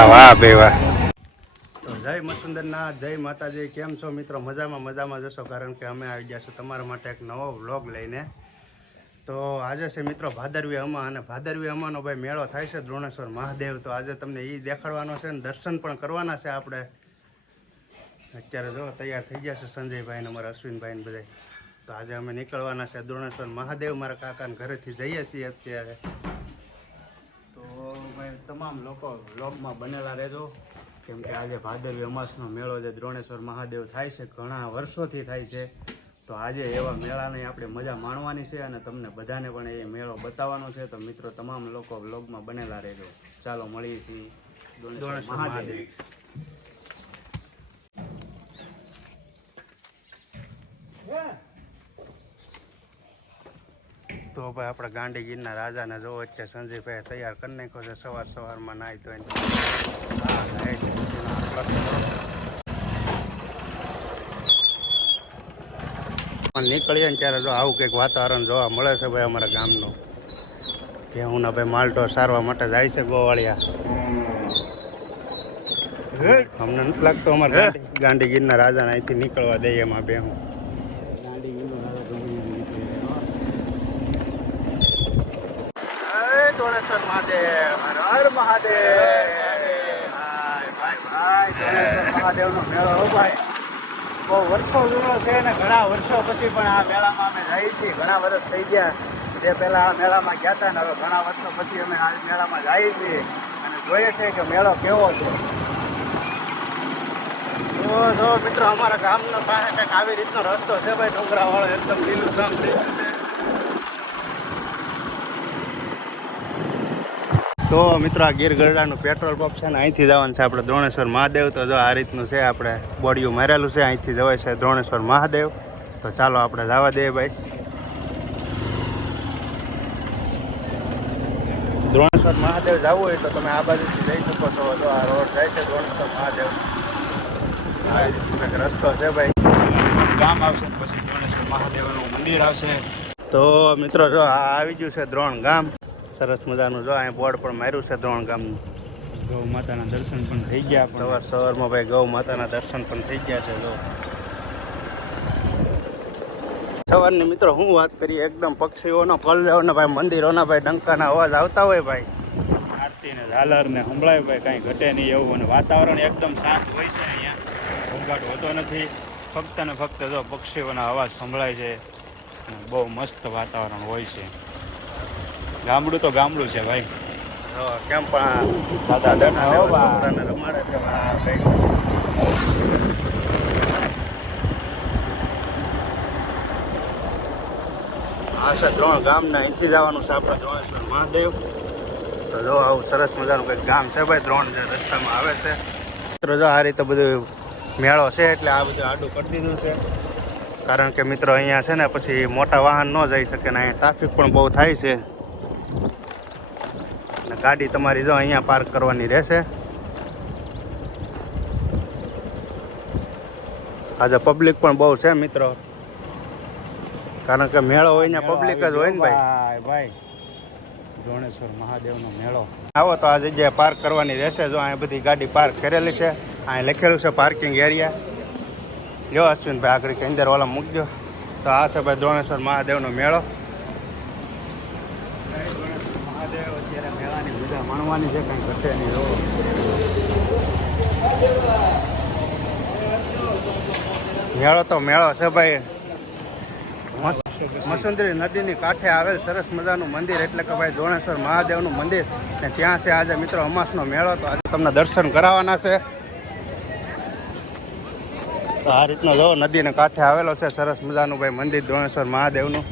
વાહ વાહ બે જય મસુંદરના, જય માતાજી. કેમ છો મિત્રો? મજામાં મજામાં જશો કારણ કે અમે આવી ગયા છો તમારા માટે એક નવો વ્લોગ લઈને. તો આજે છે મિત્રો ભાદરવી અમા, અને ભાદરવી અમાનો ભાઈ મેળો થાય છે દ્રોણેશ્વર મહાદેવ. તો આજે તમને એ દેખાડવાનો છે ને દર્શન પણ કરવાના છે આપણે. અત્યારે જો તૈયાર થઈ ગયા છે સંજયભાઈ ને અમારા અશ્વિનભાઈ ને બધા તો આજે અમે નીકળવાના છે દ્રોણેશ્વર મહાદેવ મારા કાકાના ઘરેથી જઈએ છીએ અત્યારે. તમામ લોકો વ્લોગમાં બનેલા રહેજો. કેમ કે આજે ભાદરવી અમાસનો મેળો જે દ્રોણેશ્વર મહાદેવ થાય છે ઘણા વર્ષોથી થાય છે. તો આજે એવા મેળાની આપણે મજા માણવાની છે અને તમને બધાને પણ એ મેળો બતાવવાનો છે. તો મિત્રો તમામ લોકો વ્લોગમાં બનેલા રહેજો. ચાલો મળીએ છીએ. મહાદેવ. તો ભાઈ આપણે ગાંડી ગીરના રાજાને જો વચ્ચે સંજયભાઈ તૈયાર કરી નાખ્યો છે સવાર સવારમાં નાહી હા, ધોઈને. નીકળીએ ને ત્યારે જો આવું કંઈક વાતાવરણ જોવા મળે છે ભાઈ અમારા ગામનું. ભેહુંના ભાઈ માલટો સારવા માટે જાય છે ગોવાળિયા. અમને નથી લાગતું અમારે ગાંડી ગીરના રાજાને અહીંથી નીકળવા દઈએ એમાં બેહું ગાંડી ગીરનો રાજા ગમે ત્યાં નીકળી જાય હો. મહાદેવ હર હર મહાદેવ મહાદેવનો મેળો હો ભાઈ. બહુ વર્ષો જૂનો છે ને ઘણા વર્ષો પછી પણ આ મેળામાં અમે જઈએ છીએ. ઘણા વર્ષ થઈ ગયા. જે પહેલા આ મેળામાં ગયા હતા ને હવે ઘણા વર્ષો પછી અમે આ મેળામાં જઈએ છીએ. અને જોઈએ છીએ કે મેળો કેવો છે. જો મિત્રો અમારા ગામનો પાસે કંઈક આવી રીતનો રસ્તો છે ભાઈ ડુંગરાવાળો એકદમ લીલું ગામ થઈ ગયું છે તો મિત્રો, આ ગીર ગરડાનું પેટ્રોલ પંપ છે ને, અહીંથી જવાનું છે આપણે દ્રોણેશ્વર મહાદેવ. તો જો આ રીતનું છે, આપણે બોડિયું મારેલું છે, અહીંથી જવાય છે દ્રોણેશ્વર મહાદેવ. તો ચાલો આપણે જવા દઈએ ભાઈ. દ્રોણેશ્વર મહાદેવ જવું હોય તો તમે આ બાજુથી જઈ શકો છો. તો આ રોડ જાય છે દ્રોણેશ્વર મહાદેવ. આ રસ્તો છે ભાઈ. ગામ આવશે પછી દ્રોણેશ્વર મહાદેવનું મંદિર આવશે. તો મિત્રો, જો આ આવી ગયું છે દ્રોણ ગામ. સરસ મજાનું જો અહીંયા બોર્ડ પણ માર્યું છે ત્રણ ગામનું. ગૌ માતાના દર્શન પણ થઈ ગયા પણ. સવાર સવારમાં ભાઈ ગૌ માતાના દર્શન પણ થઈ ગયા છે જો. સવારની મિત્રો હું વાત કરીએ એકદમ પક્ષીઓનો કલજાઓના ભાઈ મંદિરોના ભાઈ ડંકાના અવાજ આવતા હોય ભાઈ. આરતી ને ઝાલર ને સંભળાય ભાઈ કાંઈ ઘટે નહીં એવું અને વાતાવરણ એકદમ શાંત હોય છે અહીંયા. ઘોંઘાટ હોતો નથી. ફક્ત ને ફક્ત જો પક્ષીઓના અવાજ સંભળાય છે બહુ મસ્ત વાતાવરણ હોય છે. ગામડું તો ગામડું છે ભાઈ. કેમ પણ દાદા રમાડે છે ભાઈ. ત્રણ ગામના અહીંથી જવાનું છે આપણે દ્રોણેશ્વર મહાદેવ. તો જો આવું સરસ મજાનું કંઈક ગામ છે ભાઈ દ્રોણ જે રસ્તામાં આવે છે. મિત્રો જો આ રીતે બધું મેળો છે એટલે આ બધું આડું કરી દીધું છે. કારણ કે મિત્રો અહીંયા છે ને પછી મોટા વાહન ન જઈ શકે ને અહીંયા ટ્રાફિક પણ બહુ થાય છે. અને ગાડી તમારી જો અહીંયા પાર્ક કરવાની રહેશે. આજે પબ્લિક પણ બહુ છે મિત્રો. કારણ કે મેળો હોય ને પબ્લિક જ હોય ને ભાઈ. ભાઈ ધોણેશ્વર મહાદેવનો મેળો. આવો તો આ જગ્યાએ પાર્ક કરવાની રહેશે જો અહીંયા બધી ગાડી પાર્ક કરેલી છે. અહીંયા લખેલું છે પાર્કિંગ એરિયા જો અશ્વિનભાઈ આગળ કે અંદર ઓલા મૂકજો. તો આ છે ભાઈ દ્રોણેશ્વર મહાદેવનો મેળો મહાદેવ મેળાની મજા માણવાની છે કંઈ ઘટે નહીં જો મેળો તો મેળો છે ભાઈ. મસુંદરી નદીની કાંઠે આવેલ સરસ મજાનું મંદિર એટલે કે ભાઈ દ્રોણેશ્વર મહાદેવનું મંદિર. ને ત્યાં છે આજે મિત્રો અમાસનો મેળો તો આજે તમને દર્શન કરાવવાના છે. તો આ રીતનો જો નદીને કાંઠે આવેલો છે સરસ મજાનું ભાઈ મંદિર દ્રોણેશ્વર મહાદેવનું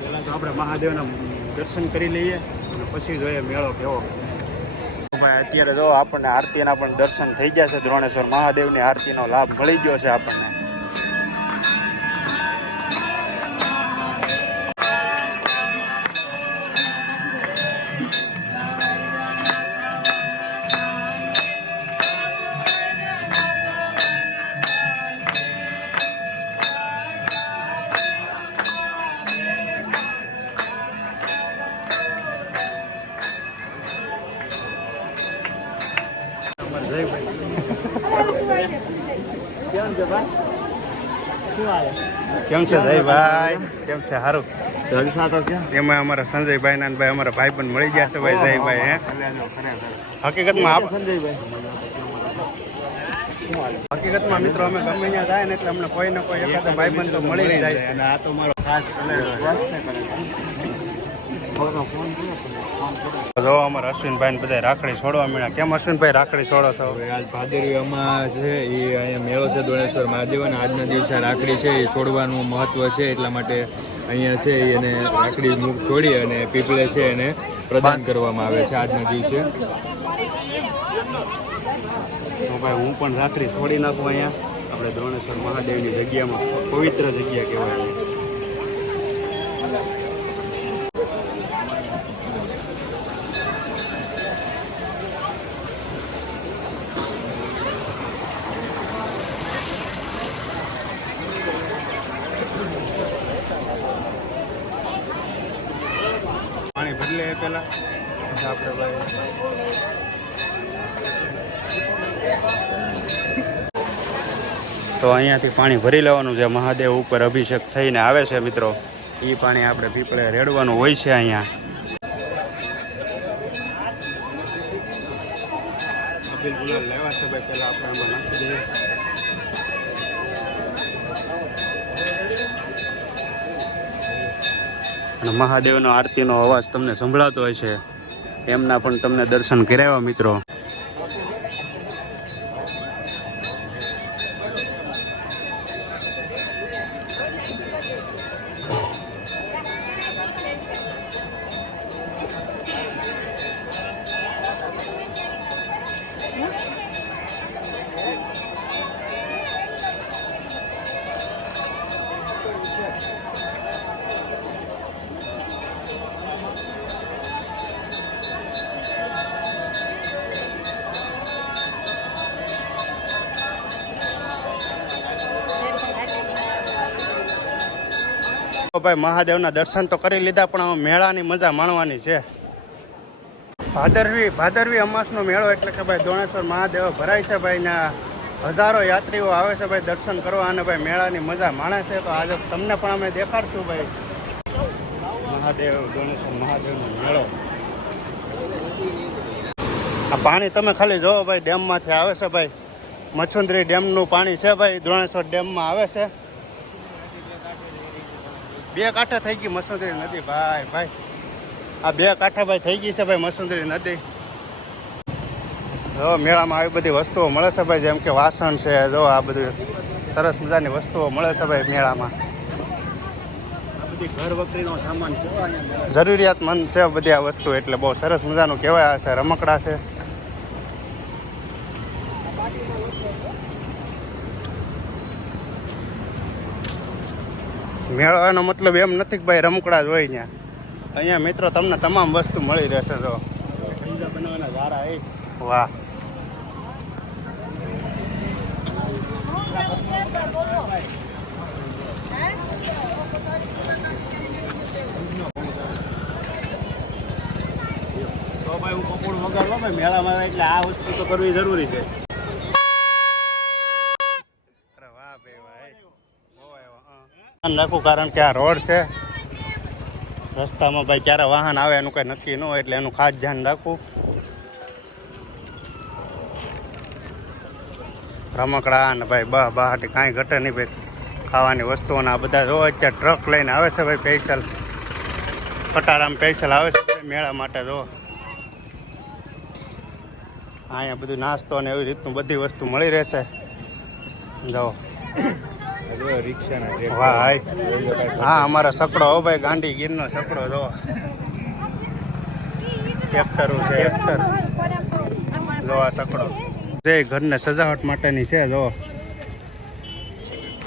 પહેલાં તો આપણે મહાદેવના દર્શન કરી લઈએ અને પછી જોઈએ મેળો કેવો ભાઈ, અત્યારે જો આપણને આરતીના પણ દર્શન થઈ ગયા છે, દ્રોણેશ્વર મહાદેવની આરતીનો લાભ મળી ગયો છે આપણને. કેમ છે જયભાઈ કેમ છે? સારું એમાં અમારા સંજયભાઈ ના ભાઈ અમારા ભાઈ પણ મળી ગયા છે ભાઈ જયભાઈ હે? હકીકતમાં આપ હકીકતમાં મિત્રો અમે ગમે ત્યાં જાય ને એટલે અમને કોઈ ને કોઈ એકાદો ભાઈ બંધ તો મળી જાય છે. આ તો મારો ખાસ જો અમારા અશ્વિનભાઈ ને બધા રાખડી છોડવા મળ્યા. કેમ અશ્વિનભાઈ રાખડી છોડો છો? આજ ભાદરવી અમાસ છે એ અહીંયા મેળો છે દોણેશ્વર મહાદેવ અને આજના દિવસે રાખડી છે એ છોડવાનું મહત્વ છે એટલા માટે અહીંયા છે એને રાખડી મુખ છોડી અને પીપળે છે એને પ્રદાન કરવામાં આવે છે આજના દિવસે. તો ભાઈ હું પણ રાખડી છોડી નાખું અહીંયા. આપણે દ્રોણેશ્વર મહાદેવની જગ્યામાં પવિત્ર જગ્યા કહેવાય પાણી ભરી લે પેલા પછી આપણે ભાઈ તો અહીંયાથી પાણી ભરી લેવાનું છે. મહાદેવ ઉપર અભિષેક થઈને આવે છે મિત્રો. એ પાણી આપણે પીપળે રેડવાનું હોય છે અહીંયા. અને મહાદેવનો આરતીનો અવાજ તમને સંભળાતો હોય છે. એમના પણ તમને દર્શન કરાવ્યા મિત્રો. તો ભાઈ મહાદેવના દર્શન તો કરી લીધા, પણ મેળાની મજા માણવાની છે. ભાદરવી ભાદરવી અમાસનો મેળો એટલે કે ભાઈ દોણેશ્વર મહાદેવ ભરાય છે ભાઈ, ને હજારો યાત્રીઓ આવે છે ભાઈ દર્શન કરવા, અને ભાઈ મેળાની મજા માણે છે. તો આજે તમને પણ અમે દેખાડશું ભાઈ. મહાદેવ દોણેશ્વર મહાદેવનો મેળો. આ પાણી તમે ખાલી જોવો ભાઈ, ડેમમાંથી આવે છે ભાઈ. મચ્છુંદરી ડેમનું પાણી છે ભાઈ, દ્રોણેશ્વર ડેમમાં આવે છે. બે કાંઠા થઈ ગઈ મસુંદરી નદી. ભાઈ ભાઈ. આ બે કાંઠા ભાઈ થઈ ગઈ છે ભાઈ મસુંદરી નદી. જો મેળામાં આવી બધી વસ્તુઓ મળે છે ભાઈ જેમ કે વાસણ છે જો આ બધું સરસ મજાની વસ્તુઓ મળે છે ભાઈ મેળામાં. આ બધી ઘર વકરીનો સામાન છે. જરૂરિયાતમંદ છે બધી આ વસ્તુ એટલે બહુ સરસ મજાનું કહેવાય આ છે રમકડા છે. મેળવાનો મતલબ એમ નથી કે ભાઈ રમકડા જ હોય ત્યાં. અહીંયા મિત્રો તમને તમામ વસ્તુ મળી રહેશે જો. વાહ. તો ભાઈ હું પકોડ વગાડવા ભાઈ. મેળામાં એટલે આ વસ્તુ તો કરવી જરૂરી છે. રાખવું કારણ કે આ રોડ છે. રસ્તામાં ભાઈ ક્યારે વાહન આવે એનું કઈ નક્કી ન હોય એટલે એનું ખાસ ધ્યાન રાખવું. રમકડા અને ભાઈ બા બહાટી કાંઈ ઘટે નહીં ભાઈ. ખાવાની વસ્તુઓના આ બધા જો અત્યારે ટ્રક લઈને આવે છે ભાઈ સ્પેશિયલ કટારામ સ્પેશિયલ આવે છે મેળા માટે જો. અહીંયા બધું નાસ્તો ને એવી રીતનું બધી વસ્તુ મળી રહેશે. જો હા અમારા સકડો હો ભાઈ ગાંડી ગીરનો સકડો જો ટ્રેક્ટર છે. ટ્રેક્ટર જો આ સકડો. જે ઘરને સજાવટ માટેની છે જો.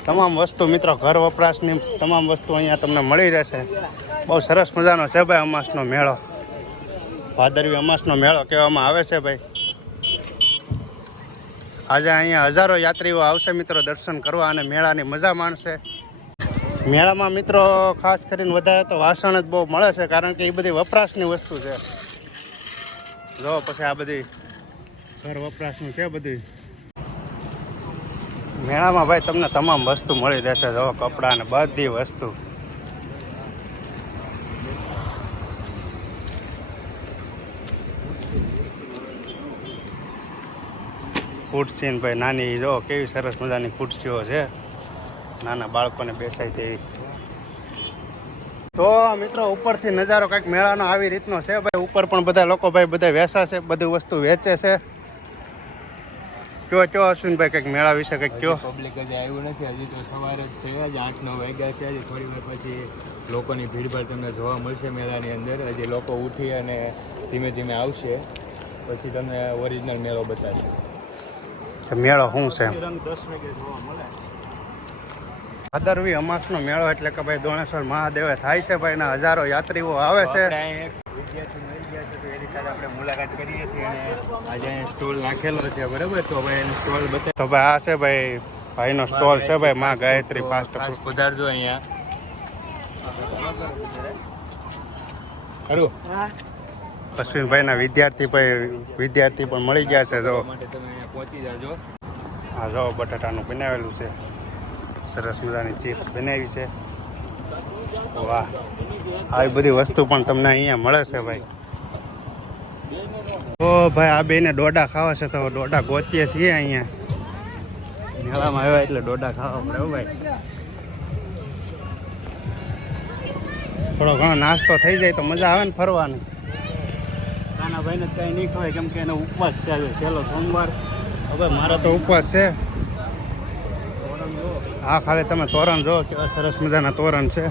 તમામ વસ્તુ મિત્રો ઘર વપરાશની તમામ વસ્તુ અહીંયા તમને મળી રહેશે. બહુ સરસ મજાનો છે ભાઈ અમાસનો મેળો. ભાદરવી અમાસનો મેળો કહેવામાં આવે છે ભાઈ. આજે અહીંયા હજારો યાત્રીઓ આવશે મિત્રો, દર્શન કરવા અને મેળાની મજા માણશે. મેળામાં મિત્રો, ખાસ કરીને વધારે તો વાસણ જ બહુ મળે છે, કારણ કે એ બધી વપરાશની વસ્તુ છે. જો પછી આ બધી ઘર વપરાશનું છે બધી. મેળામાં ભાઈ તમને તમામ વસ્તુ મળી રહેશે. જો કપડાં ને બધી વસ્તુ. ખુરશી ભાઈ, નાની, જો કેવી સરસ મજાની ખુરશીઓ છે. નાના બાળકોને બેસાય તેવી. તો મિત્રો, ઉપરથી નજારો કંઈક મેળાનો આવી રીતનો છે ભાઈ. ઉપર પણ બધા લોકો ભાઈ બધા વેસાશે બધી વસ્તુ વેચે છે. કયો કયો અશ્વિનભાઈ કંઈક મેળા વિશે કંઈક કયો? પબ્લિક હજી આવ્યું નથી, હજી તો સવારે જ છે. હજી આઠ, નવ વાગ્યા છે હજી થોડી વાર પછી લોકોની ભીડભાડ તમને જોવા મળશે મેળાની અંદર. હજી લોકો ઉઠી અને ધીમે ધીમે આવશે. પછી તમને ઓરિજિનલ મેળો બતાવશે. કે મેળો શું છે એમ? રંગ દસ વાગે જોવા મળે. ભાદરવી અમાસનો મેળો એટલે કે ભાઈ દોણેશ્વર મહાદેવે થાય છે ભાઈ ના હજારો યાત્રીઓ આવે છે. આપણે અહીં એક વિદ્યાર્થી મળી ગયા છે તો એની સાથે આપણે મુલાકાત કરીએ છીએ આજે અહીં સ્ટોલ નાખેલો છે બરાબર? તો ભાઈ એનો સ્ટોલ બતાવી આ છે ભાઈ ભાઈનો સ્ટોલ છે ભાઈ માં ગાયત્રી ફાસ્ટ ફૂડ. પધારજો અહીંયા. ખરું અશ્વિનભાઈના વિદ્યાર્થી ભાઈ વિદ્યાર્થી પણ મળી ગયા છે, જો. હા જો બટાટાનું બનાવેલું છે. સરસ મજાની ચિપ્સ બનાવી છે. વાહ. આવી બધી વસ્તુ પણ તમને અહીંયા મળે છે, ભાઈ. ઓ, ભાઈ, આ બેને ડોડા ખાવા છે, તો ડોડા ગોતીએ છીએ અહીંયા. મેળામાં આવ્યા એટલે ડોડા ખાવા પડે ભાઈ. થોડો ઘણો નાસ્તો થઈ જાય તો મજા આવે ને ફરવાની. નાના ભાઈને કાંઈ નહીં ખવાય કેમ કે એનો ઉપવાસ છે આજે, છેલ્લો સોમવાર. હવે મારો તો ઉપવાસ છે. હા, ખાલી તમે તોરણ જો કેવા સરસ મજાના તોરણ છે.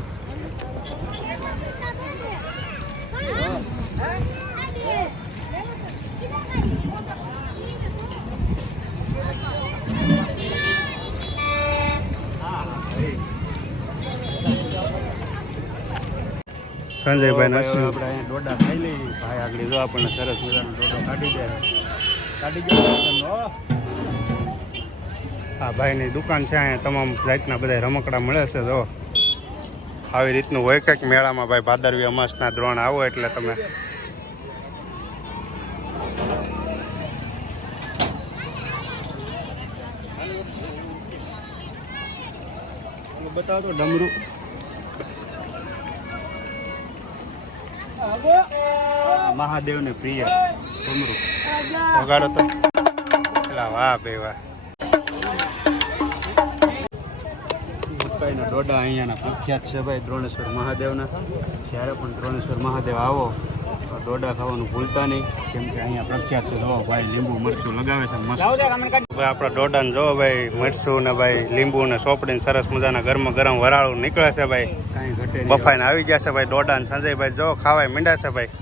સંજયભાઈ ભાઈ આપણે દોડા ખાઈ ભાઈ આગળ જો આપણને સરસ મજાનો ડોડો કાઢી દે. કાઢી દે આ ભાઈની દુકાન છે અહીંયા તમામ જાતના બધા રમકડા મળે છે જો. આવી રીતનું હોય કંઈક મેળામાં ભાઈ ભાદરવી અમાસના દ્રોણ આવો એટલે તમે. બતાવો ડમરું. મહાદેવને પ્રિય ડમરું વગાડો તો. એલા વાહ ભાઈ વાહ. ઉકાઈના ડોડા અહીંયાના પ્રખ્યાત છે ભાઈ દ્રોણેશ્વર મહાદેવના. જ્યારે પણ દ્રોણેશ્વર મહાદેવ આવો તો ડોડા ખાવાનું ભૂલતા નહીં. કેમ કે અહીંયા પ્રખ્યાત છે. જોવો ભાઈ લીંબુ મરચું લગાવે છે મસ્ત. ભાઈ આપણા ડોડાને જોવો ભાઈ મરચું ને ભાઈ લીંબુ ને સોપડીને સરસ મજાના ગરમ ગરમ વરાળું નીકળે છે ભાઈ. કાંઈ ઘટે નહીં. બફાઈને આવી ગયા છે ભાઈ ડોડા ને સંજયભાઈ જો ખાવાય મીંડા છે ભાઈ.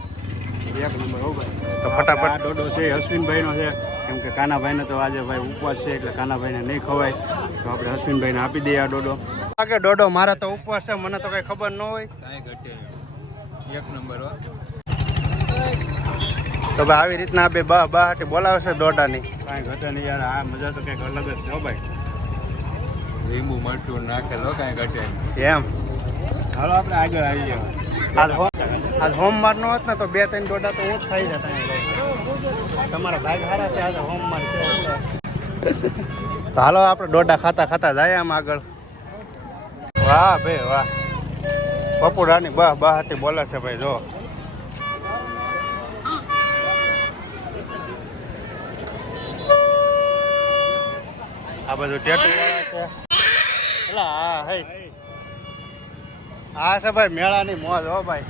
એક નંબર હો ભાઈ. તો ફટાફટ. આ ડોડો છે અશ્વિનભાઈનો છે. કેમ કે કાનાભાઈને તો આજે ભાઈ ઉપવાસ છે એટલે કાનાભાઈને નહીં ખવાય. તો આપણે અશ્વિનભાઈને આપી દઈએ આ ડોડો લાગે ડોડો મારા તો ઉપવાસ છે મને તો કઈ ખબર ન હોય. કાંઈ ઘટે નહીં. એક નંબર તો ભાઈ આવી રીતના આ બે બા બાહાટી બોલાવે છે દોડાની. કાંઈ ઘટે નહીં યાર આ મજા તો કંઈક અલગ જ છે ભાઈ. લીંબુ મરચું નાખેલો કાંઈ ઘટે એમ. હાલો આપણે આગળ આવીએ. હવે. હાલ. આજ હોમવાર નો હોત ને તો બે ત્રણ દોડા તો ઓછ થઈ જતા તમારા ભાઈ હારા છે, આજે હોમવાર છે તો હાલો આપણે દોડા ખાતા ખાતા જાય આમ આગળ. વાહ ભાઈ વાહ. પપુડાની બહ બહાટી બોલે છે ભાઈ, જો. આ બધું ટેટુ છે. એલા હા હે આ છે ભાઈ મેળાની મોજ, હો ભાઈ.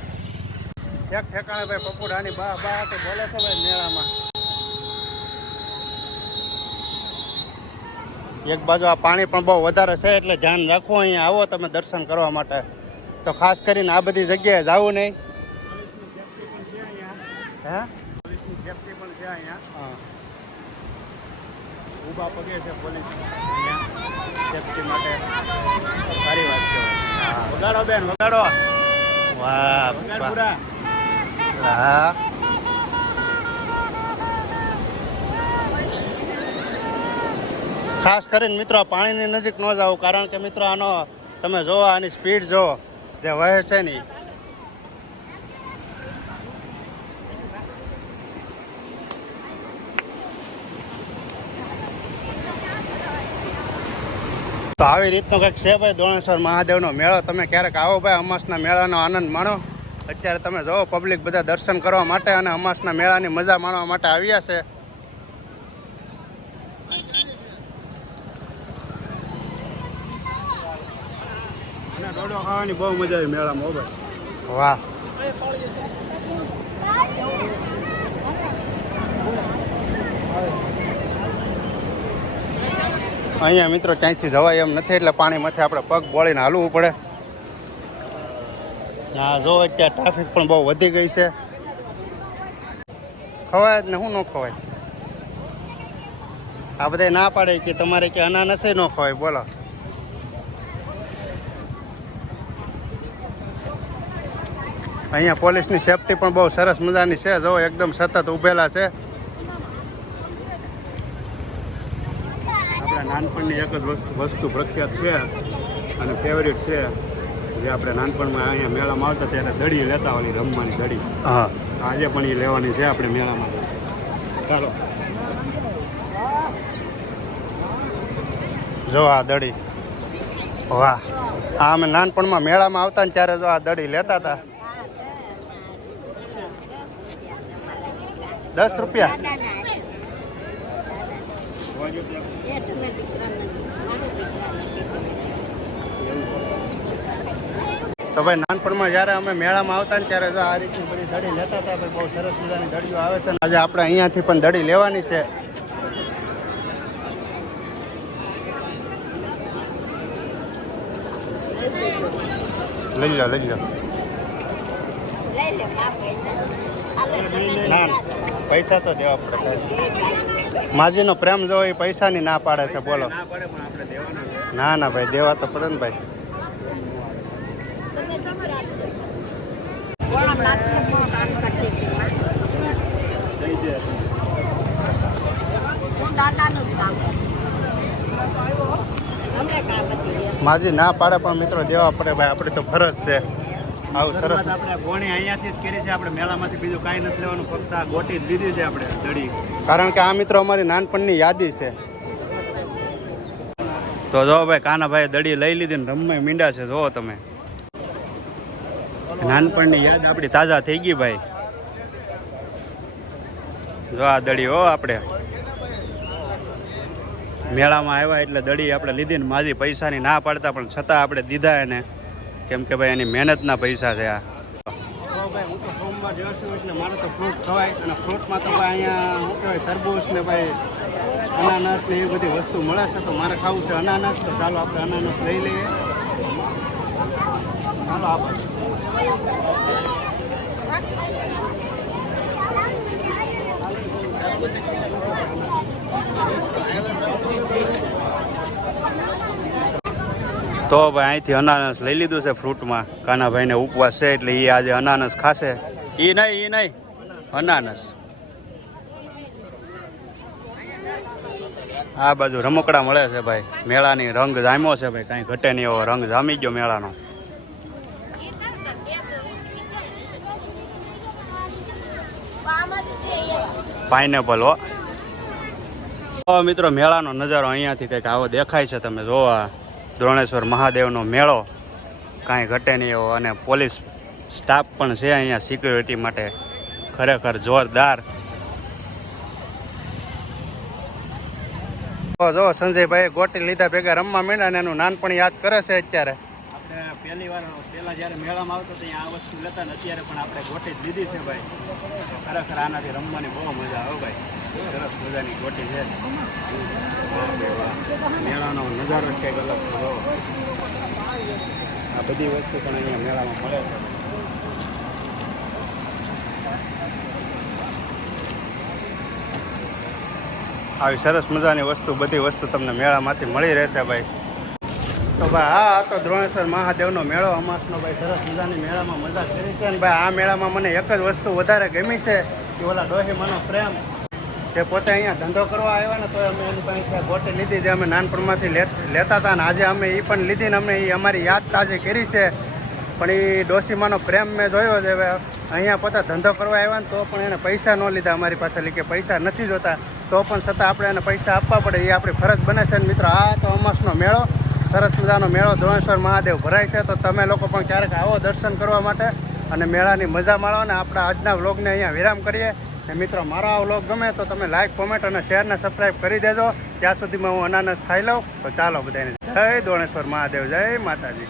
એક ઠેકાણે ભાઈ પપુડાની બા બા તો બોલે છે ભાઈ મેળામાં. એક બાજુ આ પાણી પણ બહુ વધારે છે એટલે ધ્યાન રાખો અહીંયા આવો તમે દર્શન કરવા માટે. તો ખાસ કરીને આ બધી જગ્યાએ જવું નહીં. હે? ઊભા પગે છે પોલીસ સેફટી માટે. સારી વાત છે વગાડો બેન વગાડો. વાહ હા. ખાસ કરીને મિત્રો, પાણીની નજીક ન જાવ કારણ કે મિત્રો, આનો તમે જુઓ, આની સ્પીડ જો જે વહે છે ને તો આવી રીતનો કંઈક છે ભાઈ, દોણેશ્વર મહાદેવનો મેળો? તમે ક્યારેક આવો ભાઈ, અમાસના મેળાનો આનંદ માણો. અત્યારે તમે જોવો પબ્લિક બધા દર્શન કરવા માટે અને અમાસના મેળાની મજા માણવા માટે આવ્યા છે. ખાવાની બહુ મજા આવી મેળામાં ભાઈ. વાહ. અહીંયા મિત્રો ક્યાંયથી જવાય એમ નથી એટલે પાણીમાંથી આપણે પગ બોળીને હાલવું પડે. હા, જો અત્યારે ટ્રાફિક પણ બહુ વધી ગઈ છે. ખવાય જ ને શું ન ખવાય? આ બધા ના પાડે કે તમારે કે અનાનસે ન ખવાય, બોલો. અહીંયા પોલીસની સેફટી પણ બહુ સરસ મજાની છે, જો એકદમ સતત ઊભેલા છે. આપણા નાનપણની એક જ વસ્તુ વસ્તુ પ્રખ્યાત છે અને ફેવરિટ છે. જે આપણે નાનપણમાં અહીંયા મેળામાં આવતા ત્યારે દડી લેતા વાળી રમવાની દડી. હા. આજે પણ એ લેવાની છે આપણે મેળામાં. ચાલો. જો આ દડી. વાહ. આ અમે નાનપણમાં મેળામાં આવતા ને ત્યારે જો આ દડી લેતા હતા. દસ રૂપિયા? તો ભાઈ નાનપણમાં જ્યારે અમે મેળામાં આવતા ને ત્યારે આ રીતની બધી દડી લેતા હતા, ભાઈ બહુ સરસ મજાની દડીઓ આવે છે ને આજે આપણે અહીંયાથી પણ દડી લેવાની છે. લઈ લો લઈ લો. પૈસા તો દેવા પડે. માજીનો પ્રેમ જો એ પૈસાની ના પાડે છે, બોલો. ના ના, ભાઈ, દેવા તો પડે ને ભાઈ. માજી ના પાડે પણ મિત્રો દેવા પડે ભાઈ આપણે તો ફરજ છે. આવું સરસ. આપણે ગોણી અહીંયાથી જ કરી છે આપણે મેળામાંથી બીજું કાંઈ નથી લેવાનું ફક્ત આ ગોટી જ લીધી છે આપણે દડી કારણ કે આ મિત્રો અમારી નાનપણની યાદી છે. તો જો ભાઈ કાનાભાઈ દડી લઈ લીધી ને રમવા મીંડા છે જોવો તમે. નાનપણની યાદ આપણી તાજા થઈ ગઈ ભાઈ. જો આ દડી હો આપણે. મેળામાં આવ્યા એટલે દડી આપણે લીધી ને માજી પૈસાની ના પાડતા, પણ છતાં આપણે દીધા એને. કેમ કે ભાઈ એની મહેનતના પૈસા છે આ. મારે તો ફ્રૂટ ખવાય અને ફ્રૂટમાં તો અહીંયા, શું કહેવાય, તરબૂચ ને ભાઈ અનાનસ ને એવી બધી વસ્તુ મળે છે, તો મારે ખાવું છે અનાનસ. તો ચાલો આપણે અનાનસ લઈ લઈએ. ચાલો આપણે તો ભાઈ અહીંથી અનાનસ લઈ લીધું છે ફ્રૂટમાં. કાનાભાઈને ઉપવાસ છે એટલે એ આજે અનાનસ ખાશે. એ નહીં એ નહીં. અનાનસ. આ બાજુ રમકડા મળે છે ભાઈ. મેળાની રંગ જામ્યો છે ભાઈ. કાંઈ ઘટે નહીં એવો રંગ જામી ગયો મેળાનો. પાઇનેપલ હો. મિત્રો, મેળાનો નજારો અહીંયાથી કંઈક આવો દેખાય છે. તમે જોવા દ્રોણેશ્વર મહાદેવનો મેળો. કાંઈ ઘટે નહીં એવો. અને પોલીસ સ્ટાફ પણ છે અહીંયા સિક્યુરિટી માટે. ખરેખર જોરદાર. જો સંજયભાઈ ગોટી લીધા ભેગા રમવા માંડ્યા ને એનું નાનપણ યાદ કરે છે અત્યારે. પહેલી વાર પહેલા જ્યારે મેળામાં આવતો ત્યાં આ વસ્તુ લેતા ને અત્યારે પણ આપણે ગોટી જ લીધી છે ભાઈ. ખરેખર આનાથી રમવાની બહુ મજા આવે ભાઈ. સરસ મજાની ગોટી છે. મેળાનો નજારો કંઈક અલગ થયો આ બધી વસ્તુ પણ અહીંયા મેળામાં મળે છે. આવી સરસ મજાની વસ્તુ, બધી વસ્તુ તમને મેળામાંથી મળી રહેશે ભાઈ. તો ભાઈ આ તો દ્રોણેશ્વર મહાદેવનો મેળો, અમાસનો ભાઈ, સરસ મજાની મેળામાં મજા કરી છે. અને ભાઈ, આ મેળામાં મને એક જ વસ્તુ વધારે ગમી છે, કે ઓલા ડોહીમાનો પ્રેમ. જે પોતે અહીંયા ધંધો કરવા આવ્યા ને, તો અમે એની પાસે ગોટી લીધી, જે અમે નાનપણમાંથી લેતા હતા. અને આજે અમે એ પણ લીધી ને અમે એ અમારી યાદ તાજી કરી છે. પણ એ ડોસીમાનો પ્રેમ મેં જોયો છે અહીંયા પોતા ધંધો કરવા આવ્યા ને, તો પણ એને પૈસા ન લીધા અમારી પાસે. કે પૈસા નથી જોતા. તો પણ છતાં આપણે એને પૈસા આપવા પડે એ આપણી ફરજ બને છે. ને મિત્રો, આ તો અમાસનો મેળો. સરસ મજાનો મેળો દોણેશ્વર મહાદેવ ભરાય છે. તો તમે લોકો પણ ક્યારેક આવો દર્શન કરવા માટે અને મેળાની મજા માણો અને આપણા આજના વ્લોગને અહીંયા વિરામ કરીએ. ને મિત્રો, મારો આ વ્લોગ ગમે તો તમે લાઇક કોમેન્ટ અને શેરને સબસ્ક્રાઈબ કરી દેજો. ત્યાં સુધીમાં હું અનાનસ ખાઈ લઉં. તો ચાલો બધાને જય ધોણેશ્વર મહાદેવ, જય માતાજી.